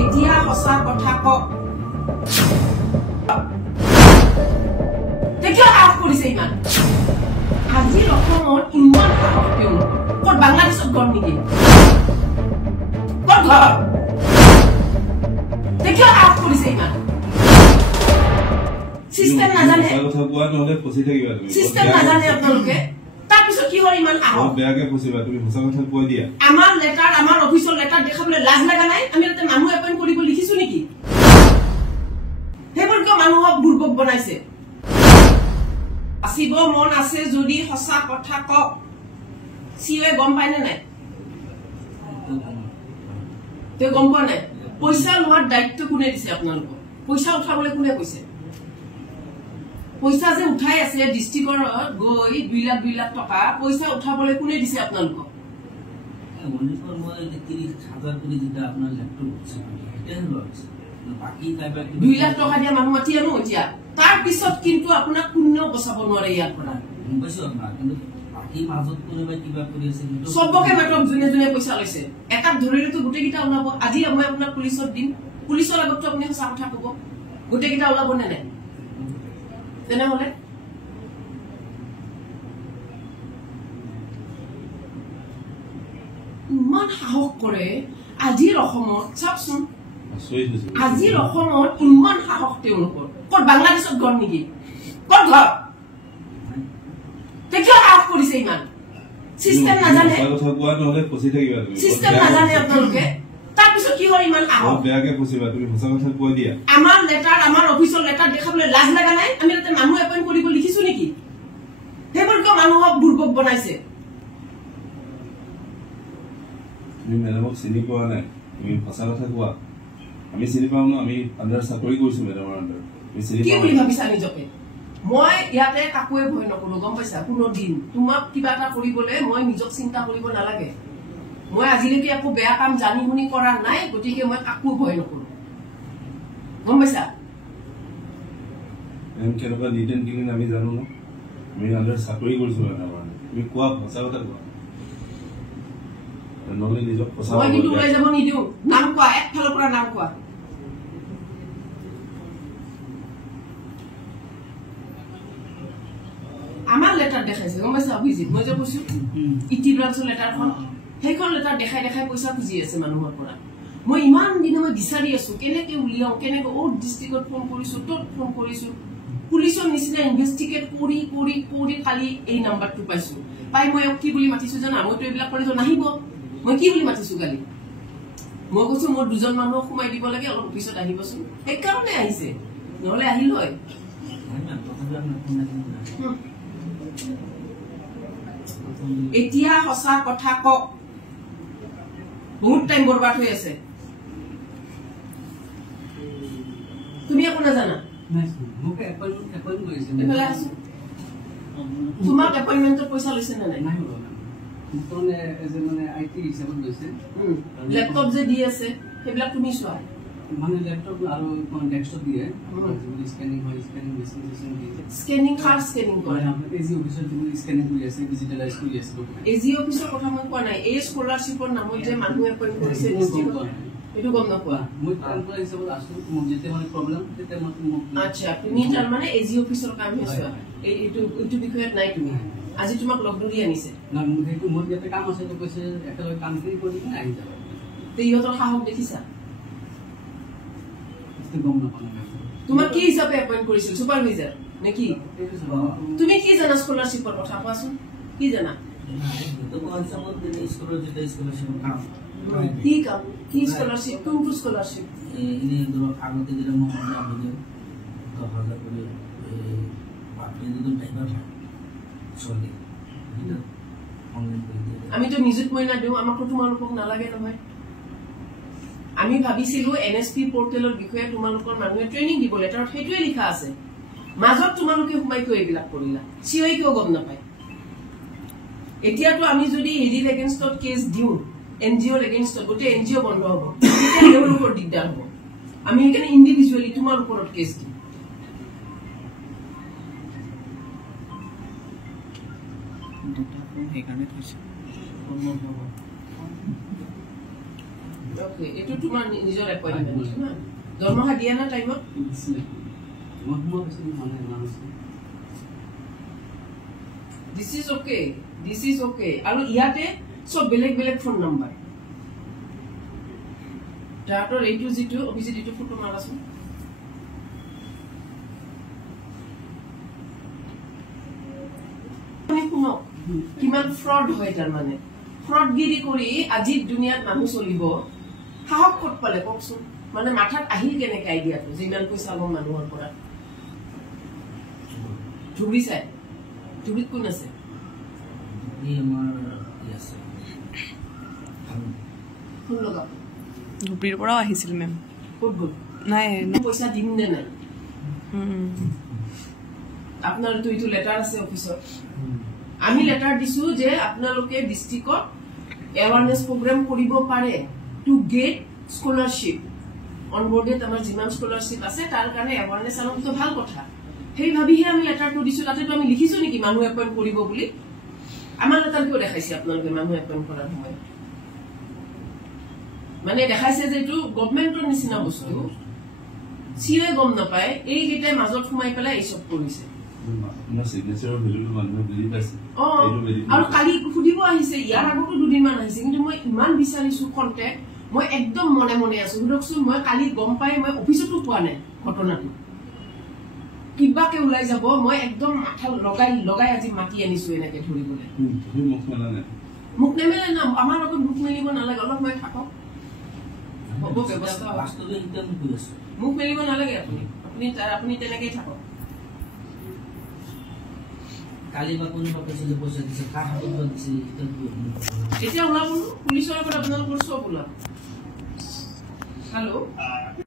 এতিয়া সঁচা কথা ক কিয় সাহস কৰিছে ইমান আজিৰ অসমত ইমান সাহস কিয় ক'ত বাংলাদেশত ঘৰ নেকি ক'ত ঘৰ কিয় সাহস কৰিছে ইমান সিস্টেম নাজানে কথা কোৱা নহলে ফসি থাকিবা তুমি সিস্টেম নাজানে আপোনালোকে তাৰপিছত কি হ'ল ইমান সাহস বেয়াকে ফসিবা তুমি সঁচা কথা কৈ দিয়া আমাৰ লেটাৰ আমাৰ অফিচৰ লেটাৰ দেখাবলৈ লাজ লাগা নাই আমি তাতে মানুহ এপইণ্ট কৰিব লিখিছো নেকি সেইবোৰ কিয় মানুহক বুৰ্বক বনাইছে আসিব মন আছে যদি সঁচা কথা কক সিয়ে গম পায় নে নাই তে গম পোৱা নাই পইচা লোৱাৰ দায়িত্ব কোনে দিছে আপোনালোকক পইচা উঠাবলৈ কোনে কৈছে পইচা যে উঠাই আছে ডিস্ট্ৰিক্টৰ গৈ 2 লাখ টকা পইচা উঠাবলৈ কোনে দিছে আপোনালোকক মনিটৰ মই 30,000 কোটি দিটা আপোনাৰ ল্যাপটপ আছে এটা হৈছে বাকি কাইবা 2 লাখ টকা দিয়া মানুহ মাতি আনো এতিয়া তাৰ পিছত কিন্তু আপোনাক কোনেও বচাব নোৱাৰে ইয়াৰ পৰা বচাব না কিন্তু বাকি মাজত কোনেবা কিবা কৰি আছে কিন্তু সবকে মাতক জুনে জুনে পইচা লৈছে একাত ধৰিলে তো গুটে কিটা ওলাব আজি মই আপোনাক পুলিচত দিম পুলিচৰ আগত আপুনি সঁচা কথা ক'ব গুটে কিটা ওলাব নে নাই তেনেহলে ইমান সাহস কৰে আজিৰ অসমত চাওকচোন আজিৰ অসমত ইমান সাহস তেওঁলোকৰ ক'ত বাংলাদেশত ঘৰ নেকি ক'ত ঘৰ কিয় সাহস কৰিছে ইমান সিস্টেম নাজানে কথা কোৱা নহলে ফসি থাকিবা তুমি সিস্টেম নাজানে আপোনালোকে তাৰপিছত কি হ'ল ইমান সাহস বেয়াকে ফসিবা তুমি সঁচা কথা কৈ দিয়া আমাৰ লেটাৰ আমাৰ অফিচৰ লেটাৰ দেখাবলৈ লাজ লাগা নাই আমি তাতে মানুহ এপইণ্ট কৰিব লিখিছো নেকি সেইবোৰ কিয় মানুহক বুৰ্বক বনাইছে তুমি মেডামক চিনি পোৱা নাই তুমি সঁচা কথা কোৱা আমি চিনি পাওঁ ন আমি আন্ডাৰ চাকৰি কৰিছো মেডামৰ আন্ডাৰ তুমি চিনি কি পাওঁ বুলি ভাবিছা নিজকে মই ইয়াতে কাকোৱে ভয় নকৰো গম পাইছা কোনো দিন তোমাক কিবা এটা কৰিবলৈ মই নিজক চিন্তা কৰিব নালাগে মই আজিলৈকে একো বেয়া কাম জানি শুনি কৰা নাই গতিকে মই কাকো ভয় নকৰো গম পাইছা কেনেকুৱা নিট এণ্ড ক্লিন আমি জানো ন আমি আন্ডাৰ চাকৰি কৰিছো মেডামৰ তুমি কোৱা সঁচা কথা কোৱা নহলে নিজক ফসাব মই কিন্তু ওলাই যাব নিদিও নাম কোৱা একফালৰ পৰা নাম কোৱা আমাৰ লেটাৰ দেখাইছে গম পাইছা অভিজিত মই যে কৈছো ইটি ব্ৰাঞ্চৰ লেটাৰখন সেইখন লেটাৰ দেখাই দেখাই পইচা খুজি আছে মানুহৰ পৰা মই ইমান দিনে মই বিচাৰি আছো কেনেকে উলিয়াও কেনেকে অ ডিস্ট্ৰিক্টত ফোন কৰিছো তত ফোন কৰিছো পুলিচৰ নিচিনা ইনভেষ্টিগেট কৰি কৰি কৰি খালি এই নাম্বাৰটো পাইছো পাই মই কি বুলি মাতিছো জানা মইতো এইবিলাক কৰিলে নাহিব মই কি বুলি মাতিছো গালি মই কৈছো মোৰ দুজন মানুহক সোমাই দিব লাগে অলপ পিছত আহিবচোন সেইকাৰণে আহিছে নহলে আহিল হয় এতিয়া সঁচা কথা কক বহুত টাইম বৰবাদ হৈ আছে তুমি একো নাজানা তোমাক এপইণ্টমেণ্টৰ পইচা লৈছে নে নাই লেপটপ যে দি আছে সেইবিলাক তুমি চোৱা মানে ল্যাপটপ আৰু ডেস্কটপ দিয়ে স্ক্যানিং হয় স্ক্যানিং মেশিন দিয়ে স্ক্যানিং কাৰ স্ক্যানিং কৰে এজি অফিসৰ তুমি স্ক্যানিং কৰি আছে ডিজিটালাইজ কৰি আছে এজি অফিসৰ কথা মই কোৱা নাই এই স্কলাৰশিপৰ নামত যে মানুহ এপইণ্ট কৰিছে এটো গম নপোৱা মই কামটো হিচাপত আছো মোৰ যেতে মানে প্ৰবলেম তেতে মই আচ্ছা তুমি তাৰ মানে এজি অফিসৰ কাম হৈছে এইটো বিষয়ত নাই তুমি আজি তোমাক লগ ধৰি আনিছে না সেইটো মোৰ যেতে কাম আছে তো কৈছে একেলগে কাম কৰি কিনে আহি যাব তে ইহঁতৰ সাহস দেখিছা গম নাপাওঁ তোমাক কি হিচাপে এপইণ্ট কৰিছিল সুপাৰভাইজাৰ নে কি তুমি কি জানা স্কলাৰশিপৰ কথা কোৱাচোন কি জানা তো কনসেপ্ট দিন স্কুলৰ যেটা স্কলারশিপ কাম কি কাম কি স্কলারশিপ কোনটো স্কলারশিপ ইনি ধরো আগতে যেটা মহম্মদ আবুল 10,000 করে আপনি যদি টাইপার চলে আমি তো নিযুত মইনা দিও আমাক তোমালোকক নালাগে নহয় আমি ভাবিছিলো এনএসপি পোৰ্টালৰ বিষয়ে তোমালোকৰ মানুহে ট্ৰেনিং দিব লেটাৰত সেইটোৱে লিখা আছে মাজত তোমালোকে সোমাই কৈ এইবিলাক কৰিলা চিঅই কিয় গম নাপায় এতিয়াতো আমি যদি হেডিৰ এগেইনষ্টত কেছ দিও এনজিওৰ এগেইনষ্টত গোটে এনজিও বন্ধ হ'ব তেতিয়া তেওঁলোকৰ দিগদাৰ হ'ব আমি এখানে ইন্ডিভিজুয়ালি তোমাৰ ওপৰত কেছ দিম সেইকাৰণে কৈছে ওকে এটো তোমাৰ নিজৰ এপইন্টমেন্ট না দৰমহা দিয়া না টাইমত This is okay আৰু ইয়াতে সব বেলেগ বেলেগ ফোন নাম্বাৰ তাতৰ এইটো যেটো অফিসে দিটো ফটো মাৰাছো আমি কোনো কিমান ফ্ৰড হয় তাৰ মানে ফ্ৰডগিৰি কৰি আজি দুনিয়াত মানুহ চলিব সাহস কত পালে ককচোন মানে মাথাত আহিল কেনেকৈ আইডিয়াটো যিমান পইচা লম মানুহৰ পৰা ধুবি চাই ধুবিত কোন আছে ধুবুৰীৰ পৰাও আহিছিল মেম ক'ত গ'ল নাই পইচা দিম নে নাই আপোনাৰ তো এইটো লেটাৰ আছে অফিসত আমি লেটাৰ দিছো যে আপোনালোকে ডিস্ট্ৰিক্টত এৱাৰনেস প্ৰগ্ৰাম কৰিব পাৰে টু গেট স্কলাৰশিপ অনবোৰ্ডে আমাৰ যিমান স্কলাৰশিপ আছে তাৰ কাৰণে এৱাৰনেস আনতো ভাল কথা সেই ভাবিহে আমি লেটাৰটো দিছো তাতে আমি লিখিছো নেকি মানুহ এপইন্ট কৰিব বুলি আমাৰ লেটাৰ কিয় দেখাইছে আপোনালোকে মানুহ এপইন্ট কৰাৰ সময় মানে দেখাইছে যে এইটো গভৰ্ণমেণ্টৰ নিচিনা বস্তু সিয়ে গম নাপায় এই গেটাই মাজত সোমাই পেলাই এই সব কৰিছে আপোনাৰ সিগনেচাৰৰ ভ্যালুটো মানুহে বুজি পাইছে আৰু কালি খুদিব আহিছে ইয়াৰ আগতো দুদিন মান আহিছে কিন্তু মই ইমান বিচাৰিছো কন্টেক্ট মই একদম মনে মনে আছো ধৰকচোন মই কালি গম পাই মই অফিসতো পোৱা নাই ঘটনাটো কিবাকে ওলাই যাব মই একদম মাথা লগাই আজি মাতি আনিছো এনেকে ধৰিবলৈ মুখ নেমেলে না আমাৰ লগত মুখ মেলিব নালাগে অলপ মই থাকক হ'ব ব্যৱস্থা বাস্তৱে একদম কৰি আছে মুখ মেলিব নালাগে আপুনি তেনেকেই থাকক কালি বা কোনোবা কৈছিলে পইচা দিছে কাৰ হাতত দিছে এতিয়া ওলাব পুলিচৰ আগত আপোনালোকৰ চব ওলাব হেল্ল'